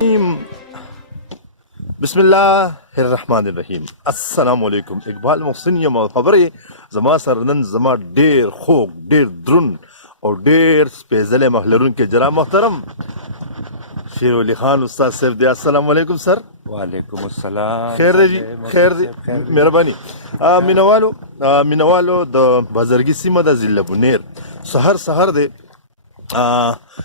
بسم الله الرحمن الرحیم. السلام علیکم. اقبال محسن یم او خبرې زما سره نن زما ډیر خوږ ډیر دروند او ډیر سپېڅلی مخ لرونکی جناب محترم شیر علي خان استاد صاحب دی. السلام علیکم سر. وعلیکم السلام. خیر دی خیر دی مهرباني. مینوالو د بازرګي سیمه د ضلع بونیر سهار دی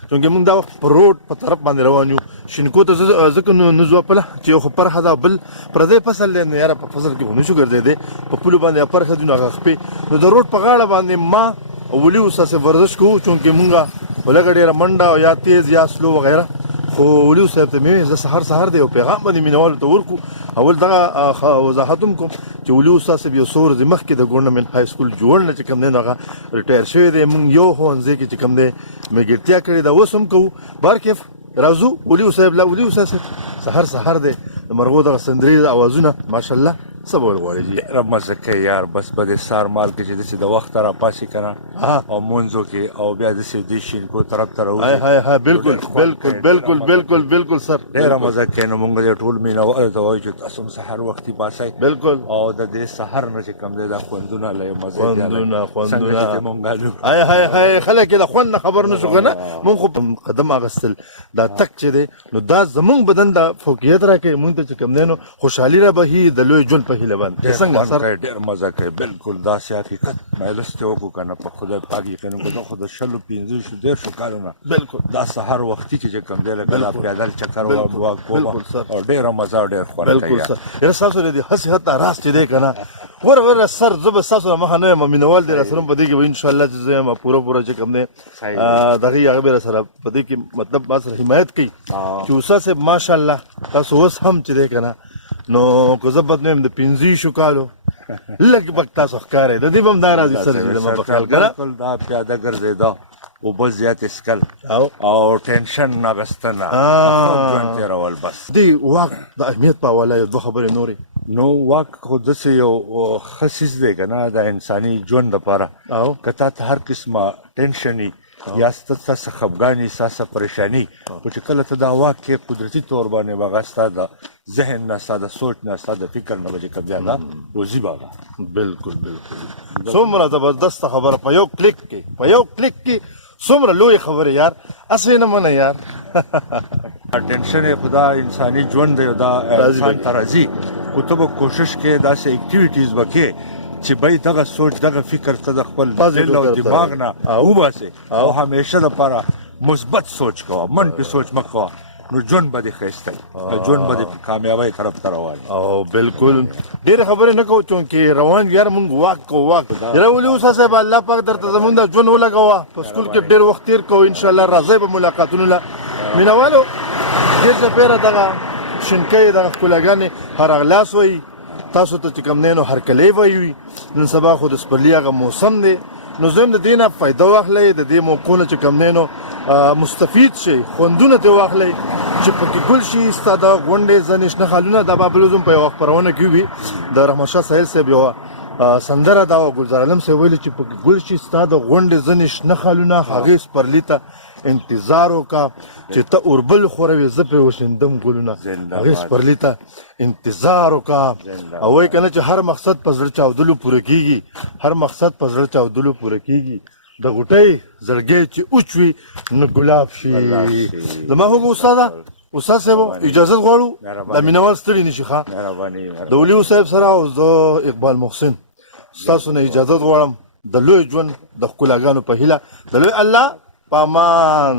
چونکې موږ دا په روډ په طرف باندې روان یو. شینکو ته ځکه نه ځو پله چې یو خو پرخه ده بل پردی فصل دی نو یاره په فصل کې خو نشو ګرځېدی په پولو باندې پرخه دي نو هغه خپې نو د روډ په غاړه باندې ما ولي اوساسې ورزش کوو چونکې موږ ولږه ډېره منډه او یا تیز یا سلو وغیره خو ولي صاحب ته مې زه سهار دی یو پیغام باندې مینوالو ته ورکو. اول دغه وضاحت هم کوم چې ولي استاد صاحب یو څو ورځې مخکې د ګورنمنټ های سکول جوړ نه چې کوم دی نو هغه ریټایر شوی دی. موږ یو ښوونځی کې چې کوم دی ملګرتیا کړې ده اوس هم کوو. بارکیف راځو ولي صاحب لا ولي استاد صاحب سهار دی د مرغو دغه سندرې اوازونه ماشاءالله څه به غواړي جي ډېره مزه کوي یار. بس به د سهار مال کې چې داسې د وخته راپاسې که نه او مونځو کې او بیا داسې دې شینکو طرف ته راوځي بالکل سر ډېره مزه کوي. نو مونږ دې ټول مینوالو ته وایو چې تاسو هم سهار وختي پاسئ بالکل او د دې سهار نه چې کوم دی دا خوندونه له مزه خوندونه څنګه چې مونږ خلک د خوند نه خبر نه شو که نه. مونږ خو قدم اخیستل دا تک چې دی نو دا زمونږ بدن د فوقیت راکوي مونږ ته چې کوم دی نو خوشحالي را بهي د لوی ژوند په هیله باندې څنګه سر ډېر مزه کوي. بالکل داسې حقیقت مایلس ته وکړو که نه په خدای پاک یقین وکړو خو د 15-15 کالو نه بالکل دا سهار وختي چې کوم دی لکه دا پیدل چکر کوم او ډېره مزه او ډېر خوند کوي. بالکل سر یاره ستاسو د هسې حتی راز چې دی که نه ور سر زه به ستاسو نه مخه نه یم مینوال دی راسره په دې کې به انشاءالله چې زه یم پوره چې کوم دی دغې هغه به راسره په دې کې مطلب ما سره حمایت کوي چې استاد صاحب ماشاءالله تاسو اوس هم چې دی که نه نو که زه بد نه یم د 15 کالو لږ بک تاسو ښکارئ د دې به هم دا راځي سر چې زما په خیال که نه بالکل دا پیاده ګرځېده اوبه زیاتې څښل او ټینشن نه اخیستنه ژوند تېرول. بس دې واک د اهمیت په حواله یو دوه خبرې نورې. نو واک خو داسې یو ښه څیز دی که نه د انساني ژوند لپاره که تا ته هر قسمه ټینشن وي یا ستاسو خفګان وي ستاسو پریشاني خو چې کله ته دا واک کې قدرتي طور باندې به هغه ستا د ذهن نه ستا د سوچ نه ستا د فکر نه به چې کوم دی هغه روزي به هغه بالکل څومره زبردسته خبره په یو کلیک کې څومره لوی خبرې یار اسې نه منه یار. ټینشن یې خو دا انساني ژوند دی دا انسان ته راځي خو ته به کوشش کوې داسې اکټیویټیز به کوې چې بای دغه سوچ دغه فکر ته د خپل دل او دماغ نه وباسې او همیشه لپاره مثبت سوچ کوه منفي سوچ مه کوه نو ژوند به دې ښایسته وي ژوند به دې کامیابۍ طرف ته روان او بالکل ډېرې خبرې نه کوو چونکې روان یار مونږ واک یاره ولي اوسه صاحب الله پاک درته زمونږ د ژوند ولګوه په سکول کې ډېر وخت تېر کوو انشاءالله راځئ به ملاقاتونو له مینوالو ډېر چپېره دغه شینکۍ دغه ښکلاګانې هر اغلاس وایي تاسو ته چې کوم دی نو هرکلی وایي نن سبا خو د سپرلي هغه موسم دی نو زه هم د دې نه فایده واخلئ د دې موقعو نه چې کوم دی نو مستفید شئ خوندونه ترې واخلئ چې پکې ګل شي ستا د غونډې ځنې شنه خالونه دا به بل په یوه خپرونه کې وي د رحمت شاه سهیل صاحب یوه سندره دا وه ګلزار عالم صاحب ویلي چې پکې ګل شي ستا د غونډې ځنې شنه خالونه هغې سپرلي ته انتظار وکړه چې ته اوربل خوروې زه پرې وشیندم ګلونه هغې سپرلي ته انتظار وکړه او وایي که نه چې هر مقصد په زړه چاودلو پوره کېږي د غوټۍ زړګی چې اوچ وي نو ګلاب شي. زما هوږه استاد صاحب اجازت غواړو د مینوال ستړي نشي ښه د ولي صاحب سره او زه اقبال محسن ستاسو نه اجازت غواړم د لوی ژوند د ښکلاګانو په هیله د لوی الله په امان.